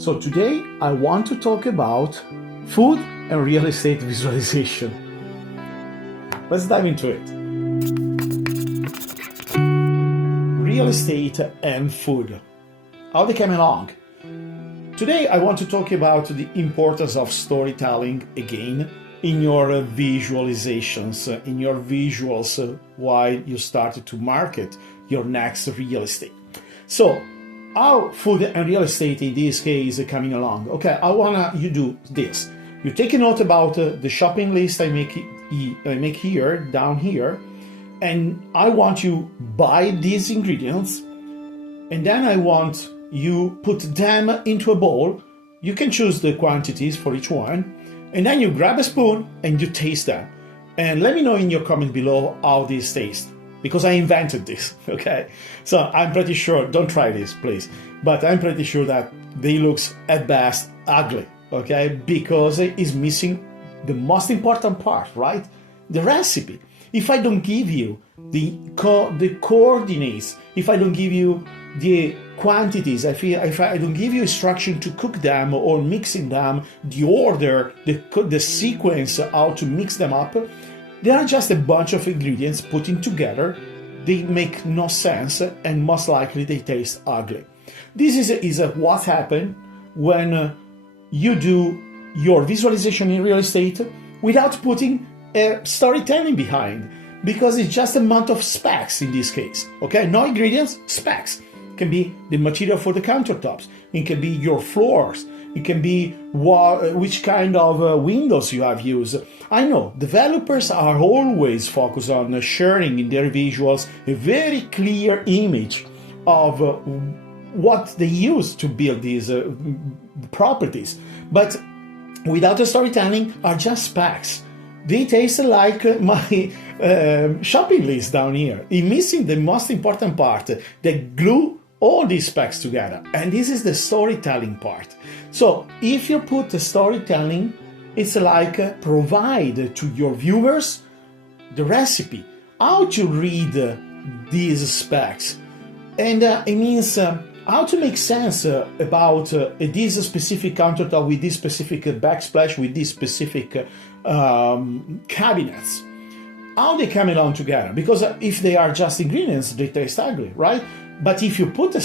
So today I want to talk about food and real estate visualization. Let's dive into it. Real estate and food. How they came along. Today I want to talk about the importance of storytelling again in your visualizations, in your visuals while you start to market your next real estate. So how food and real estate in this case are coming along? Okay, I wanna you do this. You take a note about the shopping list I make here, down here, and I want you buy these ingredients, and then I want you put them into a bowl. You can choose the quantities for each one, and then you grab a spoon and you taste them. And let me know in your comment below how these taste, because I invented this, okay? So I'm pretty sure, don't try this, please, but I'm pretty sure that they looks at best ugly, okay? Because it's missing the most important part, right? The recipe. If I don't give you the coordinates, if I don't give you the quantities, if I don't give you instruction to cook them or mixing them, the order, the sequence, how to mix them up, they are just a bunch of ingredients putting together. They make no sense and most likely they taste ugly. This is what happens when you do your visualization in real estate without putting storytelling behind, because it's just a amount of specs in this case. Okay, no ingredients, specs. It can be the material for the countertops. It can be your floors. It can be which kind of windows you have used. I know developers are always focused on sharing in their visuals a very clear image of what they use to build these properties. But without the storytelling are just specs. They taste like my shopping list down here. It's missing the most important part that glue all these specs together. And this is the storytelling part. So if you put the storytelling, it's like provide to your viewers the recipe, how to read these specs. And it means how to make sense about this specific countertop with this specific backsplash, with this specific cabinets. How they come along together, because if they are just ingredients, they taste ugly, right? But if you put a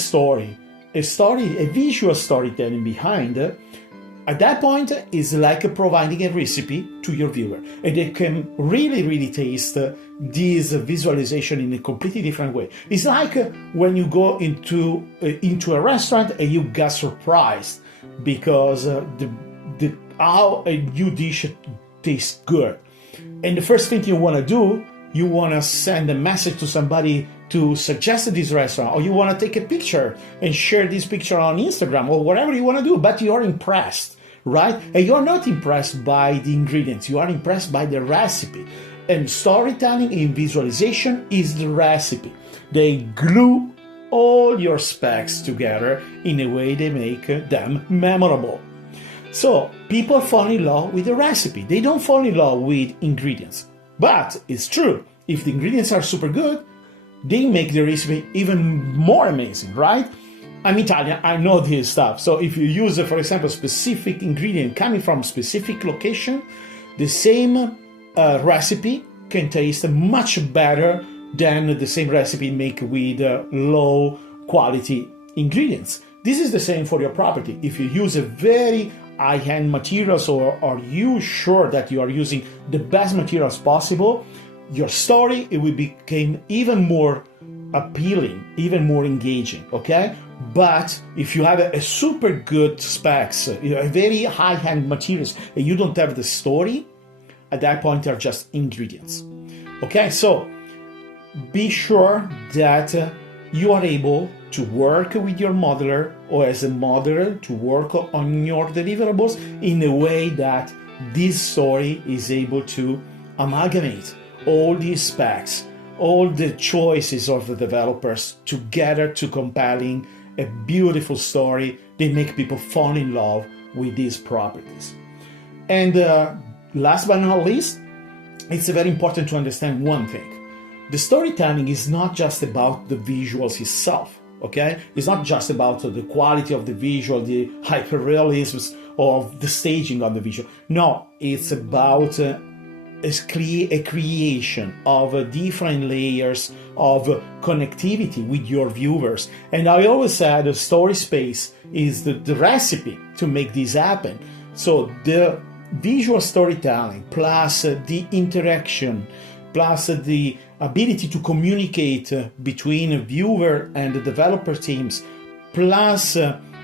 visual storytelling behind, at that point is like providing a recipe to your viewer, and they can really taste this visualization in a completely different way. It's like when you go into a restaurant and you get surprised because how a new dish tastes good, and the first thing you want to do, you want to send a message to somebody to suggest this restaurant, or you want to take a picture and share this picture on Instagram or whatever you want to do, but you're impressed, right? And you're not impressed by the ingredients, you are impressed by the recipe. And storytelling in visualization is the recipe. They glue all your specs together in a way they make them memorable. So people fall in love with the recipe. They don't fall in love with ingredients. But it's true, if the ingredients are super good, they make the recipe even more amazing, right? I'm Italian, I know this stuff. So if you use, for example, specific ingredient coming from specific location, the same recipe can taste much better than the same recipe made with low quality ingredients. This is the same for your property. If you use a very high-end materials, or are you sure that you are using the best materials possible, your story, it will become even more appealing, even more engaging, okay? But if you have a super good specs, a very high-end materials, and you don't have the story, at that point they're just ingredients, okay? So be sure that you are able to work with your modeler, or as a modeler to work on your deliverables in a way that this story is able to amalgamate all these specs, all the choices of the developers together to compelling a beautiful story. They make people fall in love with these properties. And last but not least, it's very important to understand one thing. The storytelling is not just about the visuals itself. okay? It's not just about the quality of the visual, the hyperrealism of the staging of the visual. No, it's about a creation of different layers of connectivity with your viewers. And I always said Story Space is the recipe to make this happen. So the visual storytelling plus the interaction plus the ability to communicate between a viewer and the developer teams, plus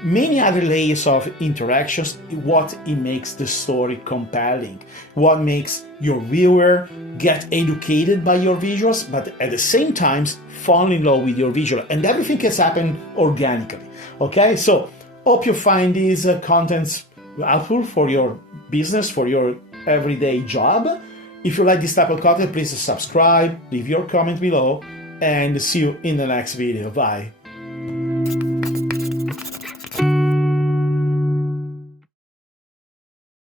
many other layers of interactions, what it makes the story compelling, what makes your viewer get educated by your visuals, but at the same time fall in love with your visual, and everything has happened organically. Okay, so hope you find these contents helpful for your business, for your everyday job. If you like this type of content, please subscribe, leave your comment below, and see you in the next video. Bye.